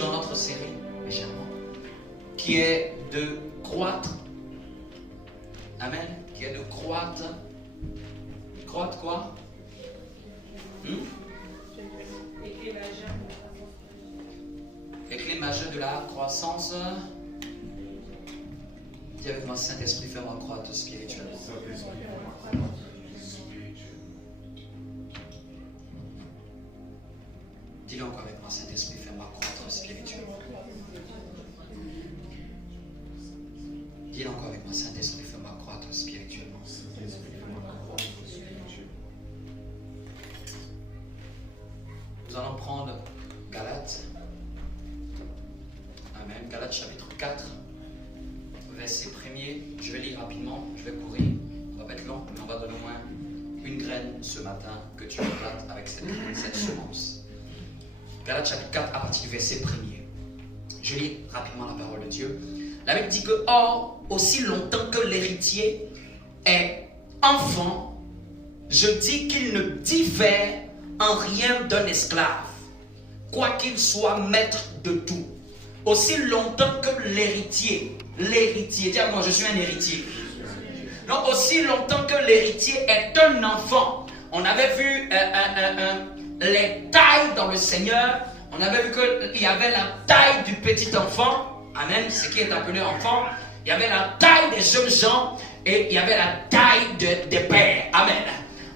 dans notre série, légèrement, qui est de croître. Amen. Qui est de croître. Croître quoi? Les clés majeures. Les clés majeures de la croissance. Dis avec moi, Saint-Esprit, fais-moi croître spirituellement. Dis-le encore avec moi, Saint-Esprit, fais-moi croître spirituellement. Dis-le encore avec moi, Saint-Esprit, fais-moi croître spirituellement. Nous allons prendre Galates. Amen. Galates chapitre 4, verset 1er. Je vais lire rapidement, je vais courir. On va pas être long, mais on va donner au moins une graine ce matin que tu éclates avec cette semence. Galates chapitre 4 à partir du verset 1er. Je lis rapidement la parole de Dieu. La Bible dit que, or, aussi longtemps que l'héritier est enfant, je dis qu'il ne diffère en rien d'un esclave, quoiqu'il soit maître de tout. Aussi longtemps que l'héritier, dis à moi, je suis un héritier. Donc, aussi longtemps que l'héritier est un enfant, on avait vu les tailles dans le Seigneur, on avait vu qu'il y avait la taille du petit enfant, amen, ce qui est appelé enfant, il y avait la taille des jeunes gens et il y avait la taille des pères, amen.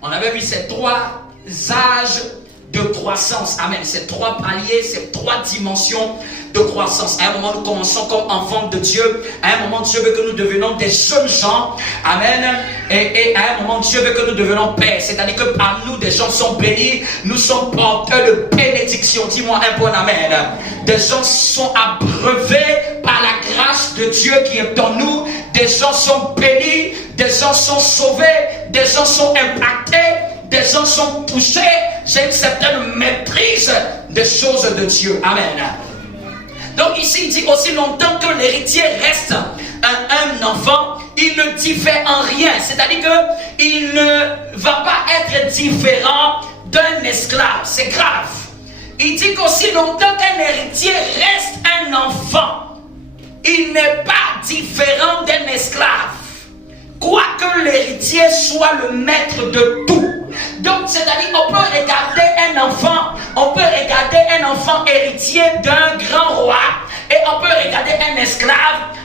On avait vu ces trois âges de croissance, amen, ces trois paliers, ces trois dimensions de croissance. À un moment, nous commençons comme enfants de Dieu. À un moment, Dieu veut que nous devenions des jeunes gens. Amen. Et à un moment, Dieu veut que nous devenions pères. C'est-à-dire que par nous, des gens sont bénis. Nous sommes porteurs de bénédiction. Dis-moi un bon amen. Des gens sont abreuvés par la grâce de Dieu qui est en nous. Des gens sont bénis. Des gens sont sauvés. Des gens sont impactés. Des gens sont touchés. J'ai une certaine maîtrise des choses de Dieu. Amen. Donc ici, il dit aussi longtemps que l'héritier reste un enfant, il ne diffère en rien. C'est-à-dire qu'il ne va pas être différent d'un esclave. C'est grave. Il dit qu'aussi longtemps qu'un héritier reste un enfant, il n'est pas différent d'un esclave. Quoique l'héritier soit le maître de tout. Donc, c'est-à-dire qu'on peut regarder un enfant héritier d'un grand roi et on peut regarder un esclave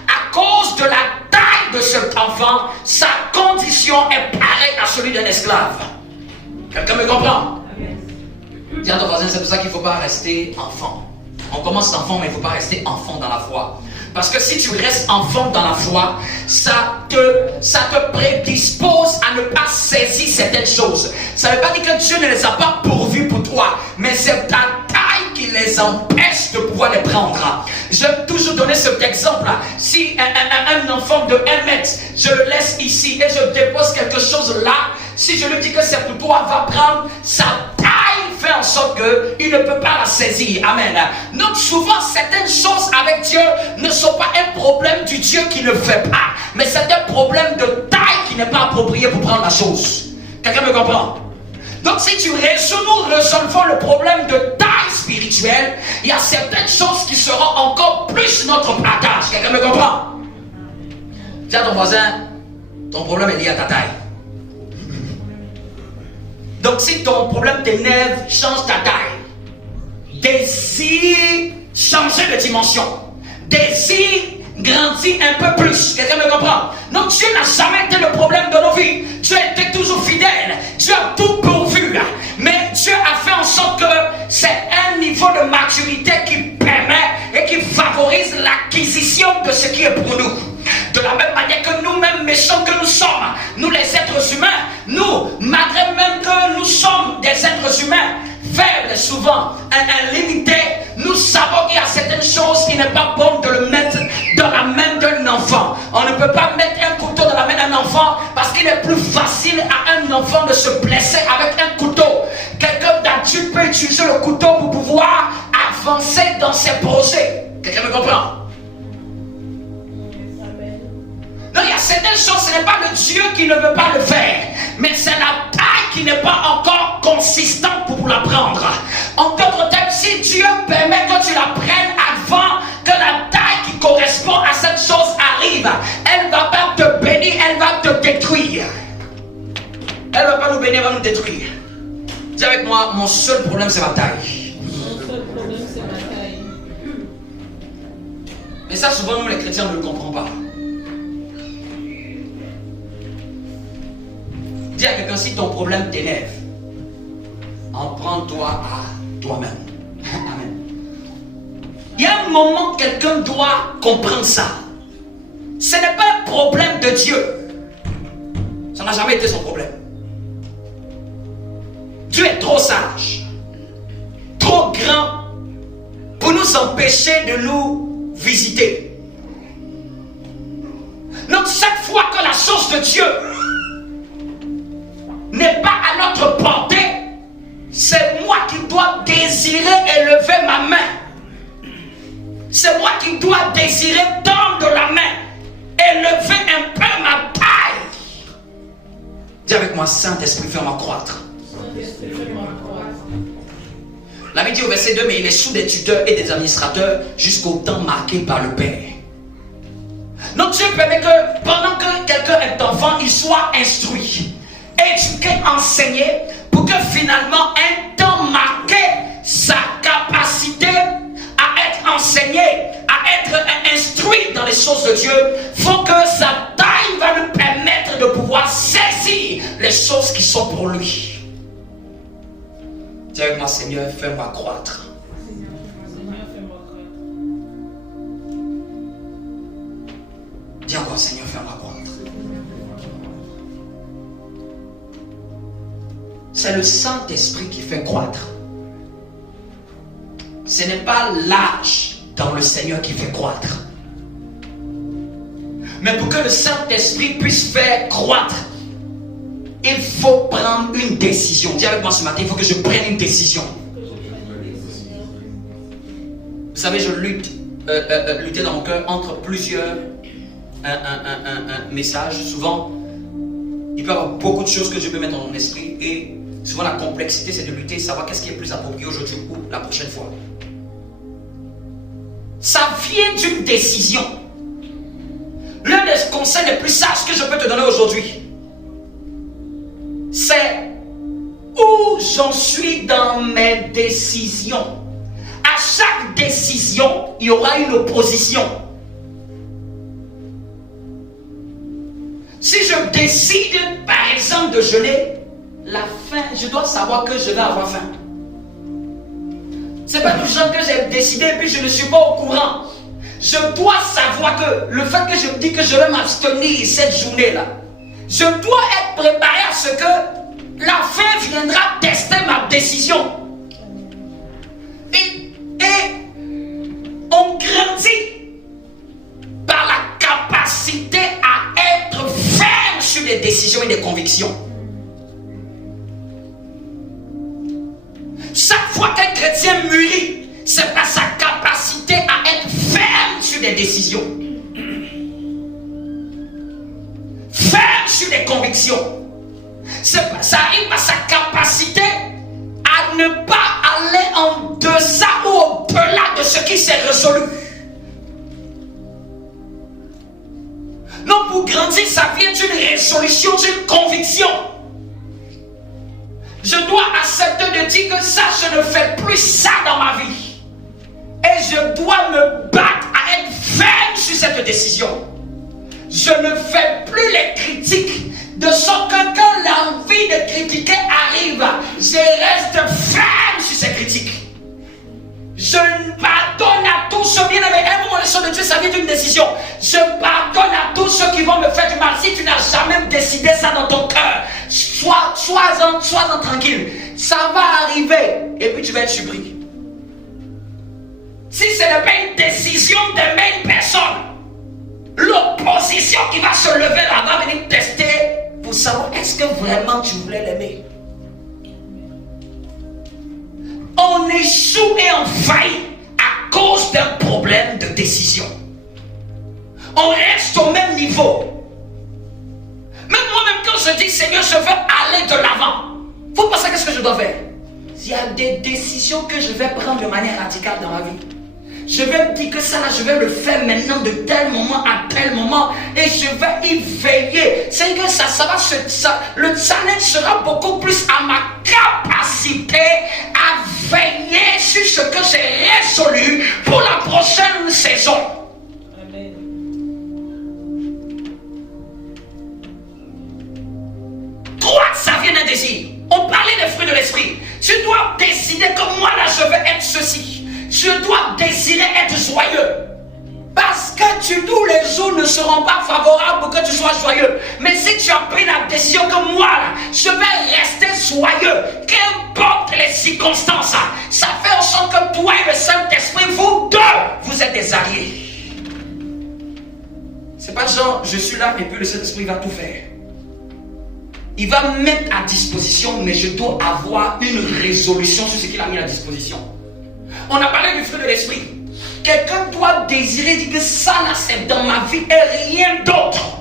à cause de la taille de cet enfant, sa condition est pareille à celui d'un esclave. Quelqu'un me comprend? Dis à ton voisin, c'est pour ça qu'il ne faut pas rester enfant. On commence enfant, mais il ne faut pas rester enfant dans la foi. Parce que si tu restes enfant dans la foi, ça te prédispose à ne pas saisir certaines choses. Ça ne veut pas dire que Dieu ne les a pas pourvus pour toi, mais c'est ta taille qui les empêche de pouvoir les prendre. Je vais toujours donner cet exemple-là. Si un enfant de 1 mètre, je le laisse ici et je dépose quelque chose là, si je lui dis que c'est pour toi, va prendre sa taille, fait en sorte qu'il ne peut pas la saisir. Amen. Donc souvent, certaines choses avec Dieu ne sont pas un problème du Dieu qui ne fait pas, mais c'est un problème de taille qui n'est pas approprié pour prendre la chose. Quelqu'un me comprend? Donc si nous résolvons le problème de taille spirituelle, il y a certaines choses qui seront encore plus notre bagage. Quelqu'un me comprend? Dis à ton voisin, ton problème est lié à ta taille. Donc si ton problème t'énerve, change ta taille. Désire changer de dimension. Désire grandir un peu plus. Quelqu'un me comprend? Donc Dieu n'a jamais été le problème de nos vies. Dieu a été toujours fidèle. Dieu a tout pourvu. Mais Dieu a fait en sorte que c'est un niveau de maturité qui permet et qui favorise l'acquisition de ce qui est pour nous. De la même manière que nous-mêmes méchants que nous sommes, nous les êtres humains, nous, malgré même que nous sommes des êtres humains, faibles souvent, limités, nous savons qu'il y a certaines choses qui n'est pas bon de le mettre dans la main d'un enfant. On ne peut pas mettre un couteau dans la main d'un enfant parce qu'il est plus facile à un enfant de se blesser avec un couteau. Quelqu'un d'adulte peut utiliser le couteau pour pouvoir avancer dans ses projets. Quelqu'un me comprend? Non, il y a certaines choses, ce n'est pas le Dieu qui ne veut pas le faire, mais c'est la taille qui n'est pas encore consistante pour la prendre. En d'autres termes, si Dieu permet que tu la prennes à venir va nous détruire. Dis avec moi, mon seul problème c'est ma taille. Mon seul problème, c'est ma taille. Mais ça, souvent, nous les chrétiens ne le comprenons pas. Dis à quelqu'un, si ton problème t'énerve, en prends-toi à toi-même. Amen. Il y a un moment, quelqu'un doit comprendre ça. Ce n'est pas un problème de Dieu. Ça n'a jamais été son problème. Dieu est trop sage, trop grand pour nous empêcher de nous visiter. Donc chaque fois que la chose de Dieu n'est pas à notre portée, c'est moi qui dois désirer élever ma main. C'est moi qui dois désirer tendre la main, élever un peu ma taille. Dis avec moi, Saint-Esprit, fais-moi croître. La Bible dit au verset 2, mais il est sous des tuteurs et des administrateurs jusqu'au temps marqué par le Père. Donc Dieu permet que pendant que quelqu'un est enfant, il soit instruit, éduqué, enseigné, pour que finalement un temps marqué, sa capacité à être enseigné, à être instruit dans les choses de Dieu, faut que sa taille va nous permettre de pouvoir saisir les choses qui sont pour lui. Dis avec moi, Seigneur, fais-moi croître. Seigneur, fais-moi croître. Dis encore, Seigneur, fais-moi croître. C'est le Saint-Esprit qui fait croître. Ce n'est pas l'âge dans le Seigneur qui fait croître. Mais pour que le Saint-Esprit puisse faire croître, il faut prendre une décision. Dis avec moi ce matin, il faut que je prenne une décision. Vous savez, je luttais dans mon cœur entre plusieurs messages. Souvent, il peut y avoir beaucoup de choses que Dieu peut mettre dans mon esprit. Et souvent, la complexité, c'est de lutter, savoir qu'est-ce qui est plus approprié aujourd'hui ou la prochaine fois. Ça vient d'une décision. L'un des conseils les plus sages que je peux te donner aujourd'hui, c'est où j'en suis dans mes décisions. À chaque décision, il y aura une opposition. Si je décide, par exemple, de jeûner, la faim, je dois savoir que je vais avoir faim. C'est pas tout genre que j'ai décidé et puis je ne suis pas au courant. Je dois savoir que le fait que je me dis que je vais m'abstenir cette journée-là, je dois être préparé à ce que la faim viendra tester ma décision. Et on grandit par la capacité à être ferme sur des décisions et des convictions. Chaque fois qu'un chrétien mûrit, c'est par sa capacité à être ferme sur des décisions. Ferme sur des convictions. Ça arrive par sa capacité à ne pas aller en deçà ou au-delà de ce qui s'est résolu. Non, pour grandir, ça vient d'une résolution, d'une conviction. Je dois accepter de dire que ça, je ne fais plus ça dans ma vie. Et je dois me battre à être ferme sur cette décision. Je ne fais plus les critiques. De sorte que quand l'envie de critiquer arrive, je reste ferme sur ces critiques. Je pardonne à tous ceux, bien aimés. Un moment, les choses de Dieu, ça vient d'une décision. Je pardonne à tous ceux qui vont me faire du mal. Si tu n'as jamais décidé ça dans ton cœur, sois-en tranquille. Ça va arriver. Et puis tu vas être surpris. Si ce n'est pas une décision d'aimer une personne, l'opposition qui va se lever là va venir tester pour savoir est-ce que vraiment tu voulais l'aimer. On échoue et on faillit à cause d'un problème de décision. On reste au même niveau. Même moi-même quand je dis Seigneur, je veux aller de l'avant, vous pensez qu'est-ce que je dois faire? Il y a des décisions que je vais prendre de manière radicale dans ma vie. Je vais me dire que ça là, je vais le faire maintenant de tel moment à tel moment et je vais y veiller. C'est que le challenge sera beaucoup plus à ma capacité à veiller sur ce que j'ai résolu pour la prochaine saison. Amen. Croire, ça vient d'un désir. On parlait des fruits de l'esprit. Tu dois décider que moi là, je vais être ceci. Je dois désirer être joyeux. Parce que tous les jours ne seront pas favorables pour que tu sois joyeux. Mais si tu as pris la décision que moi, là, je vais rester joyeux, qu'importe les circonstances, ça fait en sorte que toi et le Saint-Esprit, vous deux, vous êtes des alliés. C'est pas genre, je suis là et puis le Saint-Esprit va tout faire. Il va me mettre à disposition, mais je dois avoir une résolution sur ce qu'il a mis à disposition. On a parlé du fruit de l'esprit. Quelqu'un doit désirer, dire que ça là c'est dans ma vie et rien d'autre.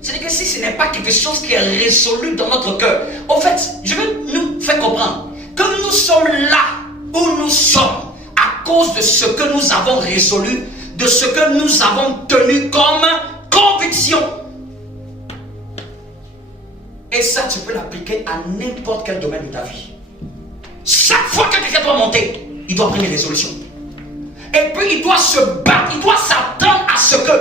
C'est-à-dire que si ce n'est pas quelque chose qui est résolu dans notre cœur, en fait, je veux nous faire comprendre que nous sommes là où nous sommes à cause de ce que nous avons résolu, de ce que nous avons tenu comme conviction. Et ça, tu peux l'appliquer à n'importe quel domaine de ta vie. Chaque fois que quelqu'un doit monter, il doit prendre une résolution. Et puis il doit se battre, il doit s'attendre à ce que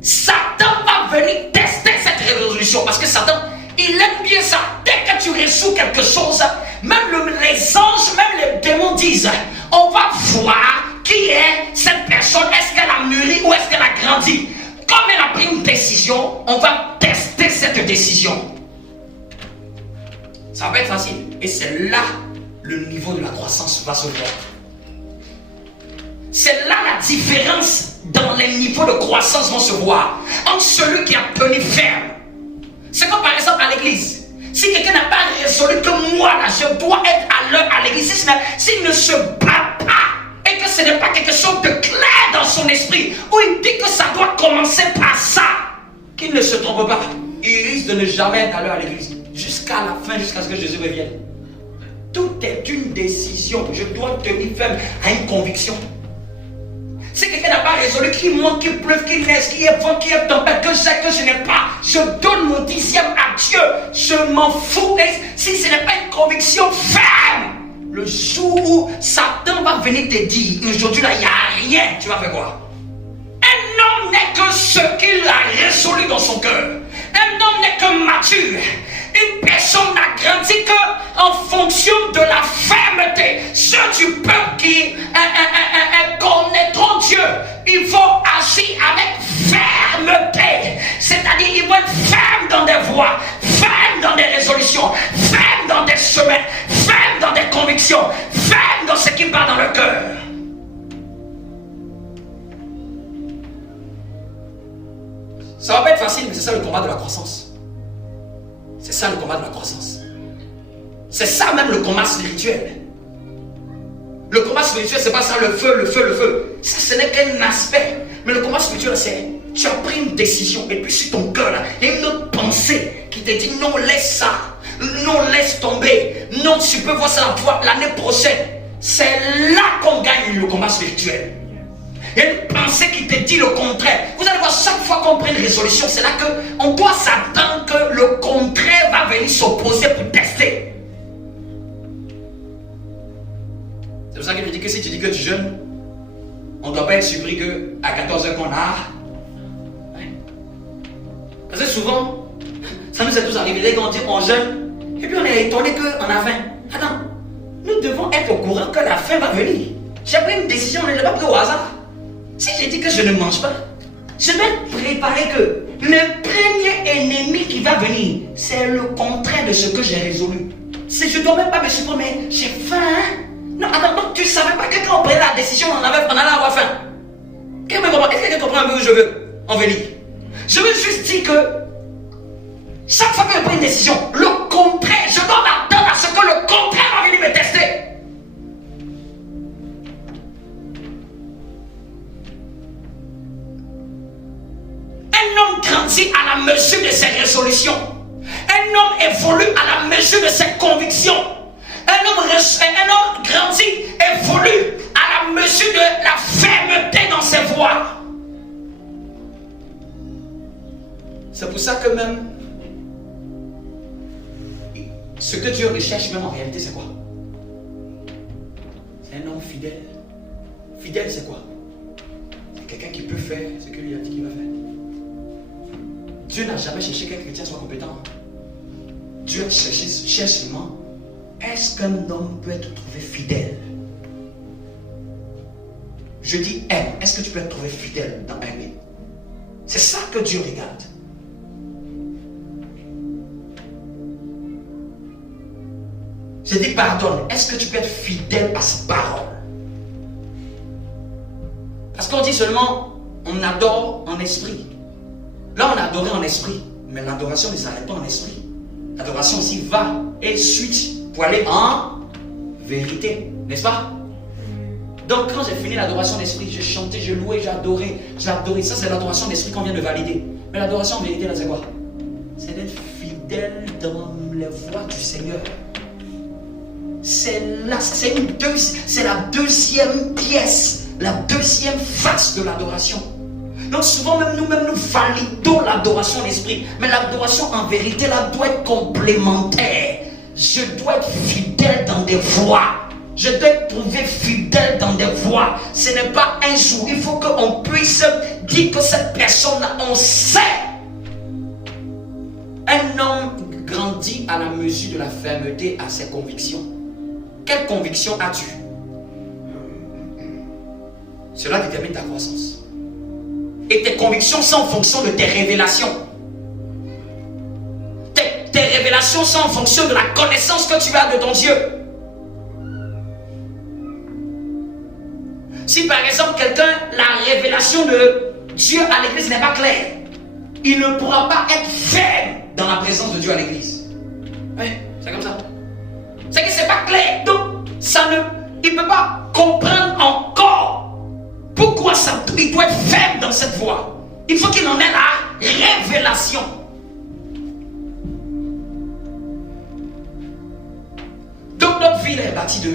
Satan va venir tester cette résolution. Parce que Satan, il aime bien ça. Dès que tu résous quelque chose, même les anges, même les démons disent, on va voir qui est cette personne. Est-ce qu'elle a mûri ou est-ce qu'elle a grandi? Comme elle a pris une décision, on va tester cette décision. Ça va être facile. Et c'est là le niveau de la croissance va se voir. C'est là la différence dans les niveaux de croissance vont se voir entre celui qui a tenu ferme. C'est comme par exemple à l'église. Si quelqu'un n'a pas résolu que moi là je dois être à l'heure à l'église, s'il ne se bat pas et que ce n'est pas quelque chose de clair dans son esprit, où il dit que ça doit commencer par ça, qu'il ne se trompe pas, il risque de ne jamais être à l'heure à l'église jusqu'à la fin, jusqu'à ce que Jésus revienne. Tout est une décision. Je dois tenir ferme à une conviction. Si quelqu'un n'a pas résolu, qu'il monte, qu'il pleuve, qu'il neige, qu'il y ait vent, qu'il y ait tempête, que je n'ai pas, je donne mon 10e à Dieu. Je m'en fous. Et si ce n'est pas une conviction ferme, le jour où Satan va venir te dire, aujourd'hui là, il n'y a rien, tu vas faire quoi? Un homme n'est que ce qu'il a résolu dans son cœur. Un homme n'est que mature. Une personne n'a grandi qu'en fonction de la fermeté. Ceux du peuple qui connaîtront Dieu, ils vont agir avec fermeté. C'est-à-dire, ils vont être fermes dans des voies, fermes dans des résolutions, fermes dans des chemins, fermes dans des convictions, fermes dans ce qui bat dans le cœur. Ça va pas être facile, mais c'est ça le combat de la croissance. C'est ça le combat de la croissance. C'est ça même le combat spirituel. Le combat spirituel, c'est pas ça le feu, le feu, le feu. Ça, ce n'est qu'un aspect. Mais le combat spirituel, c'est tu as pris une décision et puis sur ton cœur, il y a une autre pensée qui te dit non, laisse ça. Non, laisse tomber. Non, tu peux voir ça l'année prochaine. C'est là qu'on gagne le combat spirituel. Il y a une pensée qui te dit le contraire. Vous allez voir, chaque fois qu'on prend une résolution, c'est là qu'on doit s'attendre que le contraire va venir s'opposer pour tester. C'est pour ça qu'il dit que si tu dis que tu jeûnes, on ne doit pas être surpris qu'à 14h qu'on a. Parce que souvent, ça nous est tous arrivé, dès qu'on dit on jeûne, et puis on est étonné qu'on a faim. Attends, nous devons être au courant que la faim va venir. J'ai pris une décision, on n'est pas pris au hasard. Si j'ai dit que je ne mange pas, je vais préparer que le premier ennemi qui va venir, c'est le contraire de ce que j'ai résolu. Je ne dois même pas me supposer, mais j'ai faim. Hein? Non, attends, donc tu ne savais pas que quand on prenait la décision, on allait avoir faim. Est-ce que quelqu'un comprend un peu où je veux en venir? Je veux juste dire que chaque fois que je prends une décision, le contraire, je dois m'attendre à ce que le contraire va venir me tester. Un homme grandit à la mesure de ses résolutions. Un homme évolue à la mesure de ses convictions. Un homme grandit, évolue à pour ça que même ce que Dieu recherche même en réalité, c'est quoi? C'est un homme fidèle. Fidèle, c'est quoi? C'est quelqu'un qui peut faire ce que lui a dit qu'il va faire. Dieu n'a jamais cherché qu'un chrétien soit compétent. Dieu cherche seulement, est-ce qu'un homme peut être trouvé fidèle? Je dis, est-ce que tu peux être trouvé fidèle dans un livre? C'est ça que Dieu regarde. Je dis, pardonne, est-ce que tu peux être fidèle à cette parole? Parce qu'on dit seulement, on adore en esprit. Là, on a adoré en esprit, mais l'adoration ne s'arrête pas en esprit. L'adoration aussi va et switch pour aller en vérité, n'est-ce pas? Donc quand j'ai fini l'adoration d'esprit, j'ai chanté, j'ai loué, j'ai adoré. Ça c'est l'adoration d'esprit qu'on vient de valider. Mais l'adoration en vérité, là c'est quoi? C'est d'être fidèle dans les voies du Seigneur. C'est la deuxième pièce, la deuxième face de l'adoration. Donc souvent même nous validons l'adoration d'esprit. Mais l'adoration en vérité là doit être complémentaire. Je dois être fidèle dans des voies. Je dois être trouvé fidèle dans des voies. Ce n'est pas un jour. Il faut qu'on puisse dire que cette personne-là, on sait. Un homme grandit à la mesure de la fermeté à ses convictions. Quelle conviction as-tu? Cela détermine ta croissance. Et tes convictions sont en fonction de tes révélations. Tes révélations sont en fonction de la connaissance que tu as de ton Dieu. Si par exemple quelqu'un, la révélation de Dieu à l'église n'est pas claire, il ne pourra pas être ferme dans la présence de Dieu à l'église. Oui, c'est comme ça. C'est que c'est pas clair. Donc, il ne peut pas comprendre encore pourquoi il doit être ferme dans cette voie. Il faut qu'il en ait la révélation. Donc notre vie est bâtie de,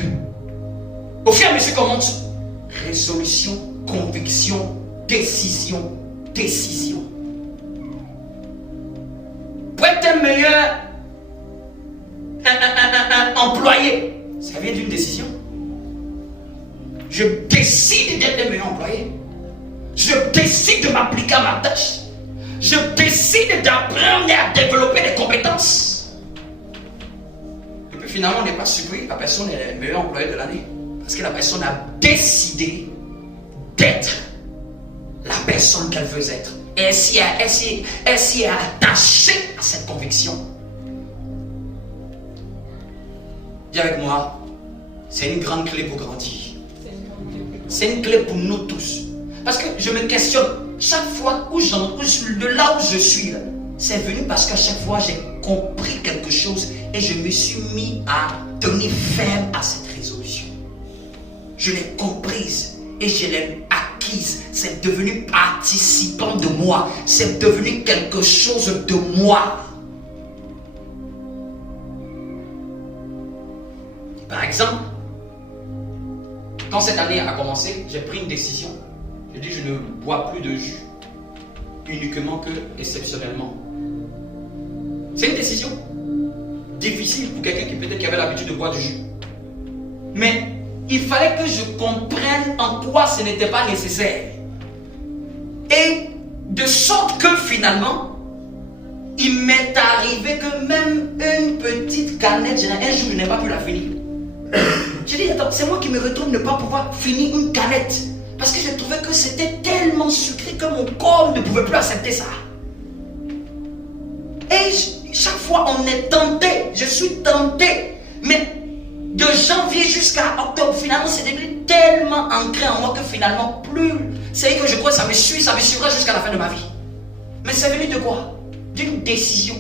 au fur et à mesure qu'on monte, résolution, conviction, décision. Pour être un meilleur employé, ça vient d'une décision. Je décide d'être un meilleur employé. Je décide de m'appliquer à ma tâche. Je décide d'apprendre et à développer des compétences. Et puis finalement, on n'est pas surpris, la personne est le meilleur employé de l'année. Parce que la personne a décidé d'être la personne qu'elle veut être. Et elle s'y est attachée à cette conviction. Dis avec moi, c'est une grande clé pour grandir. C'est une clé pour nous tous. Parce que je me questionne, chaque fois de là où je suis, c'est venu parce qu'à chaque fois j'ai compris quelque chose et je me suis mis à tenir ferme à cette résolution. Je l'ai comprise et je l'ai acquise. C'est devenu participant de moi. C'est devenu quelque chose de moi. Par exemple, quand cette année a commencé, j'ai pris une décision. J'ai dit je ne bois plus de jus uniquement que exceptionnellement. C'est une décision difficile pour quelqu'un qui avait l'habitude de boire du jus. Mais il fallait que je comprenne en quoi ce n'était pas nécessaire. Et de sorte que finalement, il m'est arrivé que même une petite canette, un jour je n'ai pas pu la finir. J'ai dit, attends, c'est moi qui me retrouve ne pas pouvoir finir une canette. Parce que j'ai trouvé que c'était tellement sucré que mon corps ne pouvait plus accepter ça. Et chaque fois on est tenté, je suis tenté. Mais de janvier jusqu'à octobre, finalement c'est devenu tellement ancré en moi que finalement plus. C'est que je crois que ça me suivra jusqu'à la fin de ma vie. Mais c'est venu de quoi? D'une décision.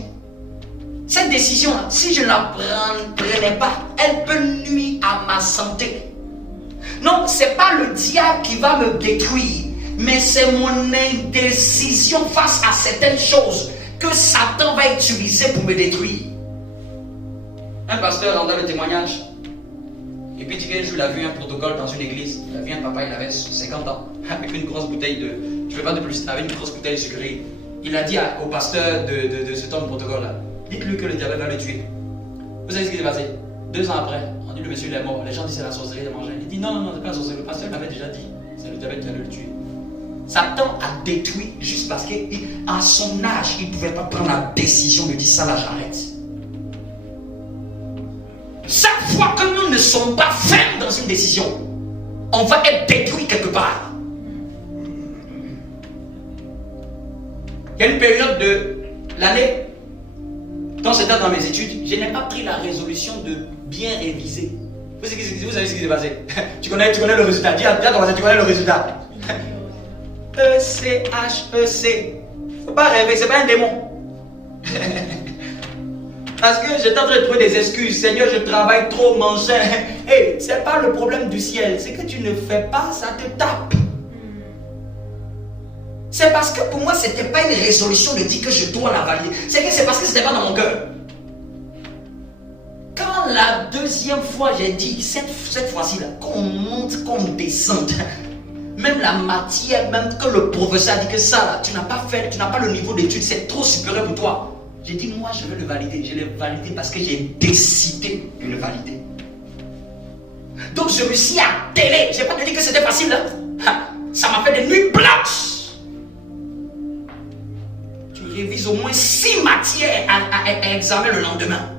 Cette décision, si je ne la prenais pas, elle peut nuire à ma santé. Non, ce n'est pas le diable qui va me détruire, mais c'est mon indécision face à certaines choses que Satan va utiliser pour me détruire. Un pasteur entend le témoignage. Et puis, un jour, il a vu un protocole dans une église. Il a vu un papa, il avait 50 ans, avec une grosse bouteille de. Je ne fais pas de plus, il avait une grosse bouteille sucrée. il a dit au pasteur de ce temps de protocole là, dites-lui que le diable va le tuer. Vous savez ce qui s'est passé? 2 ans après, on dit le monsieur il est mort. Les gens disent c'est la sorcellerie de manger. Il dit non, c'est pas la sorcellerie. Le pasteur l'avait déjà dit. C'est le diable qui allait le tuer. Satan a détruit juste parce qu'à son âge, il ne pouvait pas prendre la décision de dire ça là, j'arrête. Chaque fois que nous ne sommes pas fermes dans une décision, on va être détruit quelque part. Il y a une période de l'année, quand j'étais dans mes études, je n'ai pas pris la résolution de bien réviser. Vous savez ce qui s'est passé? Tu connais le résultat. Dis à ton voisin, tu connais le résultat. ECHEC. Faut pas rêver, c'est pas un démon. Parce que j'étais en train de trouver des excuses. Seigneur, je travaille trop, mon cher. Hey, c'est pas le problème du ciel. C'est que tu ne fais pas, ça te tape. C'est parce que pour moi, c'était pas une résolution de dire que je dois la valider. C'est parce que c'était pas dans mon cœur. Quand la deuxième fois, j'ai dit, cette fois-ci, là, qu'on monte, qu'on descende, même la matière, même que le professeur a dit que ça, là, tu n'as pas le niveau d'études, c'est trop supérieur pour toi. J'ai dit, moi, je vais le valider. Je l'ai validé parce que j'ai décidé de le valider. Donc, je me suis attelé. Je n'ai pas dit que c'était facile. Hein? Ça m'a fait des nuits blanches. Tu révises au moins 6 matières à examen le lendemain.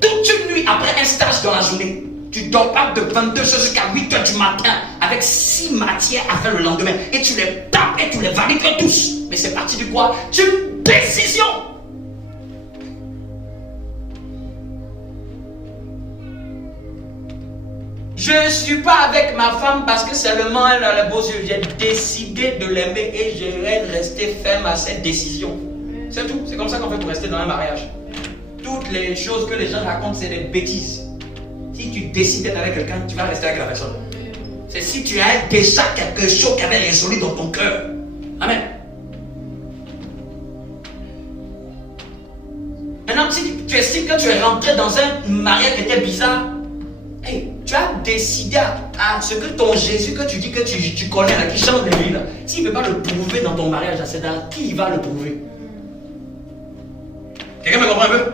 Toute une nuit après un stage dans la journée. Tu ne dors pas de 22 heures jusqu'à 8 heures du matin avec 6 matières à faire le lendemain. Et tu les tapes et tu les valides tous. Mais c'est parti du quoi? D'une décision. Je ne suis pas avec ma femme parce que seulement elle a les beaux yeux. J'ai décidé de l'aimer et je vais rester ferme à cette décision. C'est tout. C'est comme ça qu'on fait pour rester dans un mariage. Toutes les choses que les gens racontent, c'est des bêtises. Si tu décides d'être avec quelqu'un, tu vas rester avec la personne. C'est si tu as déjà quelque chose qui avait résolu dans ton cœur. Amen. Maintenant, si tu estimes que tu es rentré dans un mariage qui était bizarre, hey, tu as décidé à ce que ton Jésus que tu dis que tu connais, là, qui change les vies, là, s'il ne peut pas le prouver dans ton mariage, c'est dans qui il va le prouver? Quelqu'un me comprend un peu?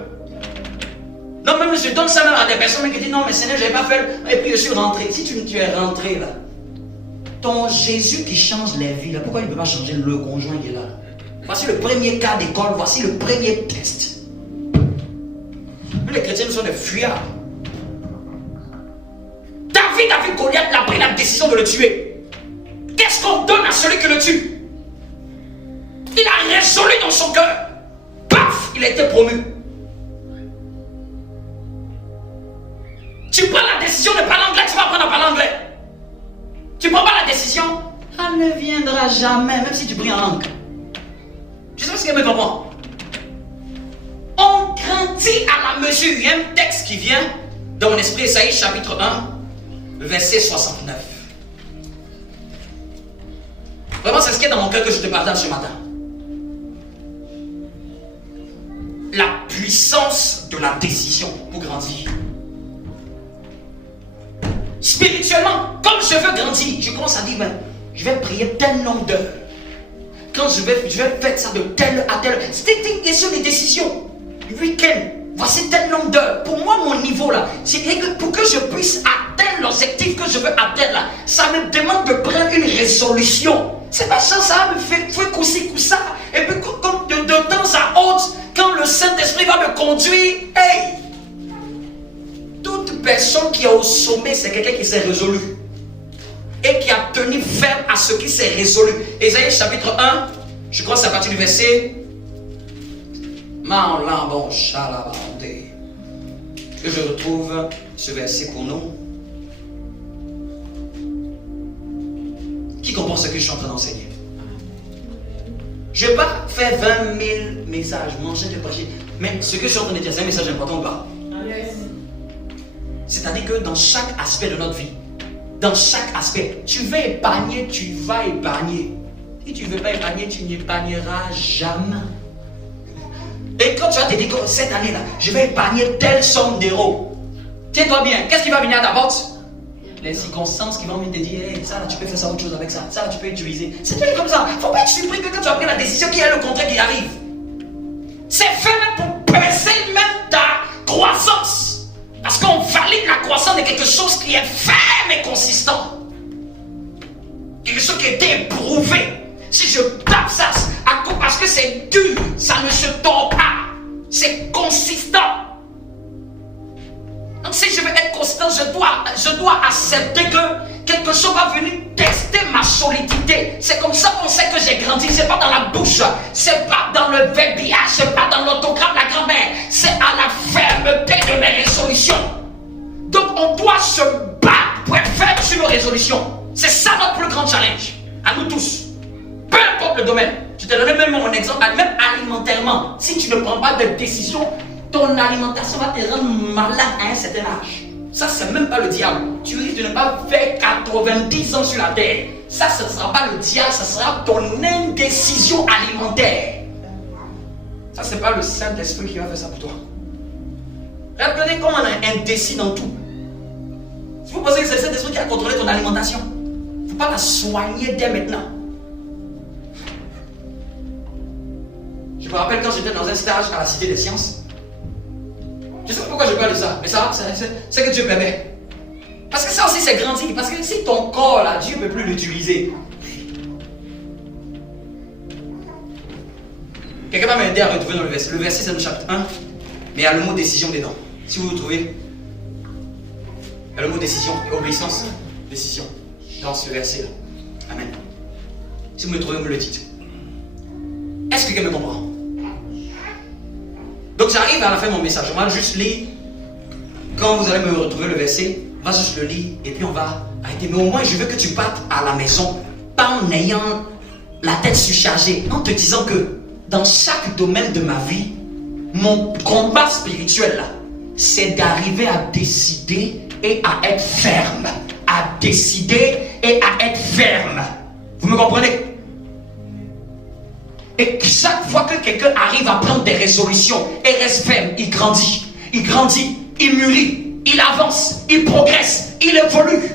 Non, même je donne ça même à des personnes qui disent non, mais Seigneur, je n'ai pas fait, et puis je suis rentré. Si tu es rentré là, ton Jésus qui change les vies, là, pourquoi il ne peut pas changer le conjoint qui est là? Voici le premier cas d'école, voici le premier test. Les chrétiens sont des fuyards. David, Goliath, il a pris la décision de le tuer. Qu'est-ce qu'on donne à celui qui le tue? Il a résolu dans son cœur. Paf, il a été promu. Tu prends la décision de parler anglais, tu vas apprendre à parler anglais. Tu prends pas la décision, elle ne viendra jamais, même si tu pries en langue. Je sais pas ce qu'elle me comprend. On grandit à la mesure. Il y a un texte qui vient dans mon esprit, Esaïe chapitre 1, verset 69. Vraiment, c'est ce qui est dans mon cœur que je te partage ce matin. La puissance de la décision pour grandir. Spirituellement, comme je veux grandir, je commence à dire, ben, je vais prier tel nombre d'heures. Quand je vais faire ça de telle à telle. C'était une question de décision. Week-end, voici tel nombre d'heures. Pour moi, mon niveau là, c'est que pour que je puisse atteindre l'objectif que je veux atteindre là, ça me demande de prendre une résolution. C'est pas ça, ça me fait coup-ci, coup-ça. Et puis, comme de temps à autre, quand le Saint-Esprit va me conduire, hey! Toute personne qui est au sommet, c'est quelqu'un qui s'est résolu. Et qui a tenu ferme à ce qui s'est résolu. Ésaïe chapitre 1, je crois que c'est à partir du verset. Que je retrouve ce verset pour nous. Qui comprend ce que je suis en train d'enseigner? Je ne vais pas faire 20 000 messages, manger de prêcher. Mais ce que je suis en train de dire, c'est un message important ou pas? C'est-à-dire que dans chaque aspect de notre vie, dans chaque aspect, tu veux épargner, tu vas épargner. Si tu ne veux pas épargner, tu n'épargneras jamais. Et quand tu vas te dire que cette année-là, je vais épargner telle somme d'euros, tiens-toi bien, qu'est-ce qui va venir à ta porte? les circonstances qui vont venir te dire hey, ça là, tu peux faire ça autre chose avec ça. Ça là, tu peux utiliser. C'est toujours comme ça. Faut pas être surpris que quand tu as pris la décision, qu'il y a le contraire qui arrive. C'est fait même pour percer même ta croissance. Parce qu'on valide la croissance de quelque chose qui est ferme et consistant. Quelque chose qui a été éprouvé. Si je tape ça, parce que c'est dur, ça ne se tord pas. C'est consistant. Donc si je veux être consistant, je dois accepter que quelque chose va venir tester ma solidité. C'est comme ça qu'on sait que j'ai grandi. C'est pas dans la bouche, c'est pas dans le verbiage, c'est pas dans l'autogramme de la grand-mère. C'est à la fermeté de mes résolutions. Donc on doit se battre pour être ferme sur nos résolutions. C'est ça notre plus grand challenge, à nous tous. Peu importe le domaine. Je te donne même mon exemple, même alimentairement. Si tu ne prends pas de décision, ton alimentation va te rendre malade à un certain âge. Ça, c'est même pas le diable. Tu risques de ne pas faire 90 ans sur la terre. Ça, ce ne sera pas le diable, ce sera ton indécision alimentaire. Ça, c'est pas le Saint-Esprit qui va faire ça pour toi. Regardez comment on est indécis dans tout. Si vous pensez que c'est le Saint-Esprit qui a contrôlé ton alimentation, il ne faut pas la soigner dès maintenant. Je me rappelle quand j'étais dans un stage à la Cité des Sciences. Je ne sais pas pourquoi je parle de ça, mais ça, c'est que Dieu permet. Parce que ça aussi, c'est grandi. Parce que si ton corps, là, Dieu ne peut plus l'utiliser. Quelqu'un va m'aider à retrouver dans le verset. Le verset, c'est dans le chapitre 1, mais il y a le mot décision dedans. Si vous le trouvez, il y a le mot décision, obéissance, décision, dans ce verset-là. Amen. Si vous me le trouvez, vous me le dites. Est-ce que quelqu'un me comprend? Donc j'arrive à la fin de mon message, on va juste lire. Quand vous allez me retrouver le verset, on va juste le lire et puis on va arrêter. Mais au moins je veux que tu partes à la maison, pas en ayant la tête surchargée, en te disant que dans chaque domaine de ma vie, mon combat spirituel là, c'est d'arriver à décider et à être ferme. À décider et à être ferme. Vous me comprenez? Et chaque fois que quelqu'un arrive à prendre des résolutions et reste ferme, il grandit, il mûrit, il avance, il progresse, il évolue.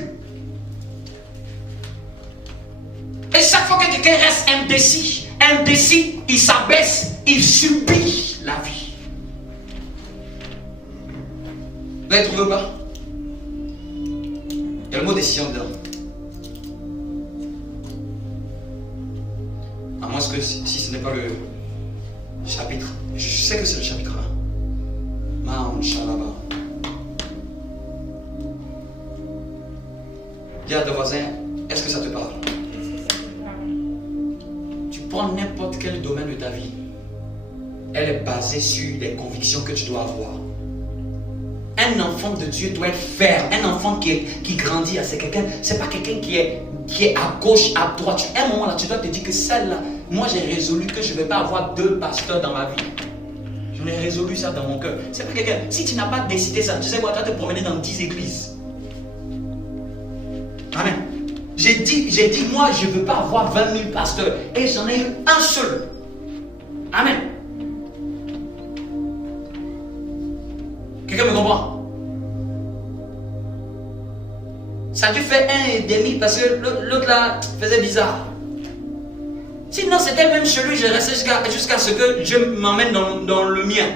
Et chaque fois que quelqu'un reste indécis, il s'abaisse, il subit la vie. Vous l'avez trouvé ou pas? Il y a le mot décision dedans. À moins que si ce n'est pas le chapitre. Je sais que c'est le chapitre 1. Ma'am Shalaba. Dis à ton voisin, est-ce que ça te parle? Tu prends n'importe quel domaine de ta vie. Elle est basée sur les convictions que tu dois avoir. Un enfant de Dieu doit être ferme. Un enfant qui grandit, c'est quelqu'un, c'est pas quelqu'un qui est à gauche, à droite. À un moment là, tu dois te dire que celle-là, moi j'ai résolu que je ne vais pas avoir 2 pasteurs dans ma vie. Je l'ai résolu ça dans mon cœur. C'est pas quelqu'un, si tu n'as pas décidé ça, tu sais quoi, tu vas te promener dans 10 églises. Amen. J'ai dit, moi je ne veux pas avoir 20 000 pasteurs. Et j'en ai eu un seul. Amen. Quelqu'un me comprend? Ça a dû faire 1,5 parce que l'autre là faisait bizarre. Sinon c'était même chez lui, je restais jusqu'à ce que Dieu m'emmène dans le mien.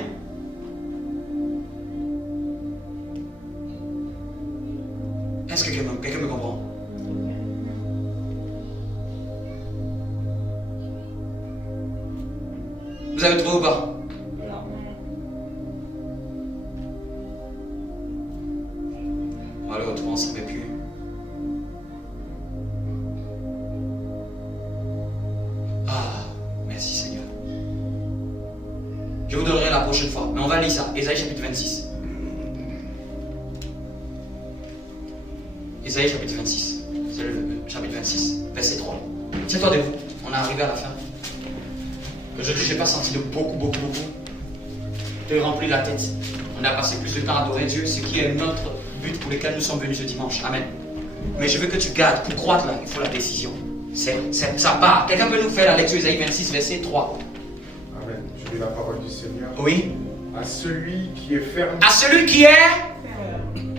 Est-ce que quelqu'un me comprend? Vous avez trouvé ou pas? Malheureusement, on ne savait plus. Ah, merci Seigneur. Je vous donnerai la prochaine fois. Mais on va lire ça. Ésaïe chapitre 26. Ésaïe chapitre 26. C'est le chapitre 26, verset 3. Tiens-toi debout. On est arrivé à la fin. Aujourd'hui, je n'ai pas senti de beaucoup te remplir la tête. On a passé plus de temps à adorer Dieu, ce qui est notre but pour lequel nous sommes venus ce dimanche. Amen. Mais je veux que tu gardes, pour croître là, il faut la décision. Ça part. Quelqu'un peut nous faire la lecture Ésaïe 26, verset 3. Amen. Je lis la parole du Seigneur. Oui. À celui qui est ferme. À celui qui est.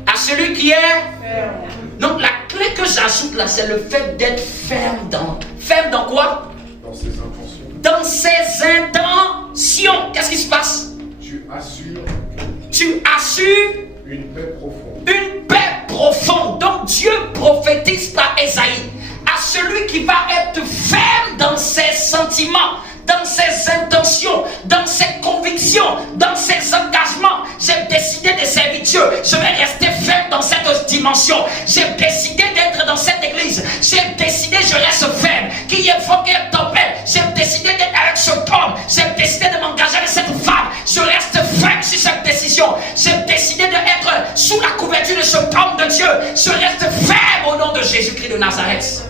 À celui qui est. Ferme. Donc la clé que j'ajoute là, c'est le fait d'être ferme dans... Ferme dans quoi? Dans ses intentions. Dans ses intentions. Qu'est-ce qui se passe? Tu assures une paix profonde. Une paix profonde. Donc Dieu prophétise par Ésaïe à celui qui va être ferme dans ses sentiments, dans ses intentions, dans ses convictions, dans ses engagements. J'ai décidé de servir Dieu. Je vais rester ferme dans cette dimension. J'ai décidé d'être dans cette église. J'ai décidé, je reste ferme. Qui évoque une tempête. J'ai décidé d'être avec ce homme. J'ai décidé de m'engager avec cette femme. Je reste ferme sur cette décision. J'ai décidé d'être sous la couverture de ce homme de Dieu. Je reste ferme au nom de Jésus-Christ de Nazareth.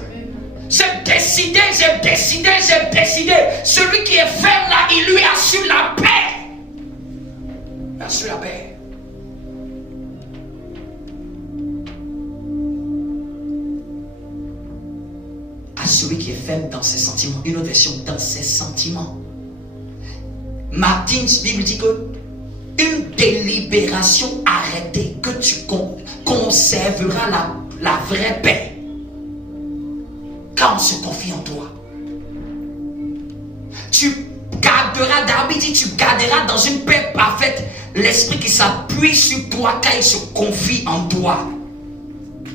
J'ai décidé. Celui qui est ferme là, il lui assure la paix. Il assure la paix. À celui qui est ferme dans ses sentiments. Une autre version, dans ses sentiments. Martin's Bible dit que une délibération arrêtée, que tu conserveras la vraie paix. Quand on se confie en toi, tu garderas, David dit, tu garderas dans une paix parfaite l'esprit qui s'appuie sur toi quand il se confie en toi.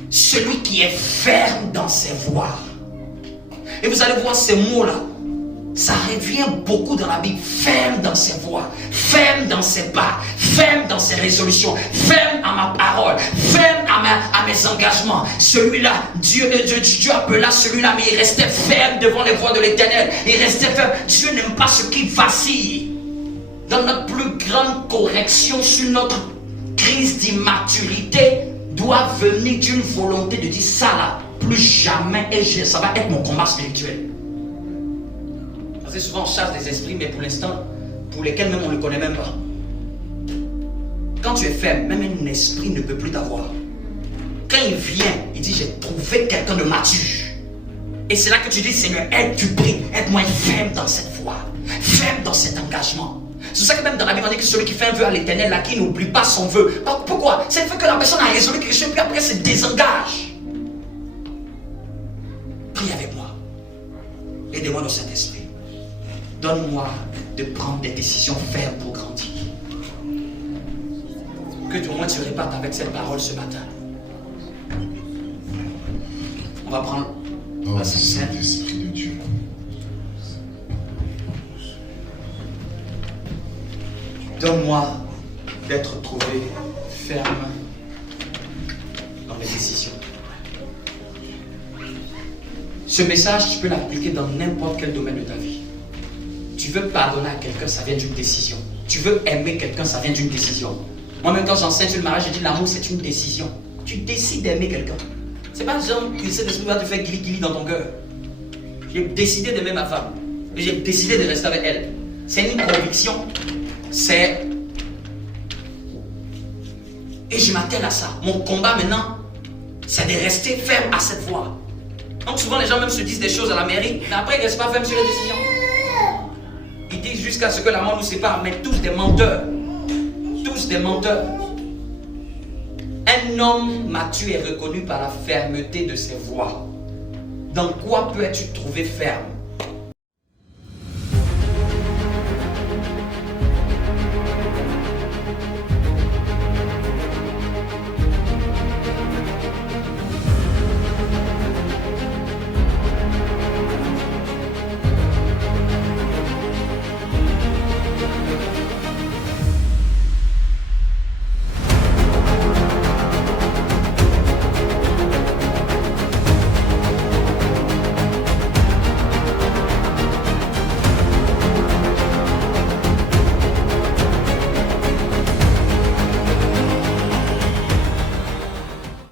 Celui qui est ferme dans ses voies. Et vous allez voir ces mots-là, ça revient beaucoup dans la Bible. Ferme dans ses voies, ferme dans ses pas, ferme dans ses résolutions, ferme à ma parole, ferme à mes engagements. Celui-là, Dieu appela celui-là, mais il restait ferme devant les voies de l'Éternel. Il restait ferme. Dieu n'aime pas ce qui vacille. Dans notre plus grande correction sur notre crise d'immaturité, doit venir d'une volonté de dire ça là, plus jamais, et ça va être mon combat spirituel. Parce que souvent on chasse des esprits, mais pour l'instant, pour lesquels même on ne le connaît même pas. Quand tu es ferme, même un esprit ne peut plus t'avoir. Quand il vient, il dit, j'ai trouvé quelqu'un de mature. Et c'est là que tu dis, Seigneur, aide, tu pries, aide-moi ferme dans cette voie, ferme dans cet engagement. C'est ça que même dans la Bible on dit que celui qui fait un vœu à l'Éternel, là, qui n'oublie pas son vœu. Pourquoi? C'est le fait que la personne a résolu quelque chose, puis après se désengage. Prie avec moi. Aidez-moi dans cet esprit. Donne-moi de prendre des décisions fermes pour grandir. Que au moins tu répartes avec cette parole ce matin. On va prendre la Saint-Esprit de Dieu. Donne-moi d'être trouvé ferme dans mes décisions. Ce message, tu peux l'appliquer dans n'importe quel domaine de ta vie. Tu veux pardonner à quelqu'un, ça vient d'une décision. Tu veux aimer quelqu'un, ça vient d'une décision. Moi-même, quand j'enseigne sur le mariage, je dis l'amour, c'est une décision. Tu décides d'aimer quelqu'un. C'est pas genre que cet esprit va te faire guili-guili dans ton cœur. J'ai décidé d'aimer ma femme. Et j'ai décidé de rester avec elle. C'est une conviction. Et je m'attelle à ça. Mon combat maintenant, c'est de rester ferme à cette voie. Donc souvent les gens même se disent des choses à la mairie, mais après ils ne restent pas fermes sur les décisions. Ils disent jusqu'à ce que la mort nous sépare, mais tous des menteurs. Tous des menteurs. Un homme mature est reconnu par la fermeté de ses voies. Dans quoi peux-tu trouver ferme?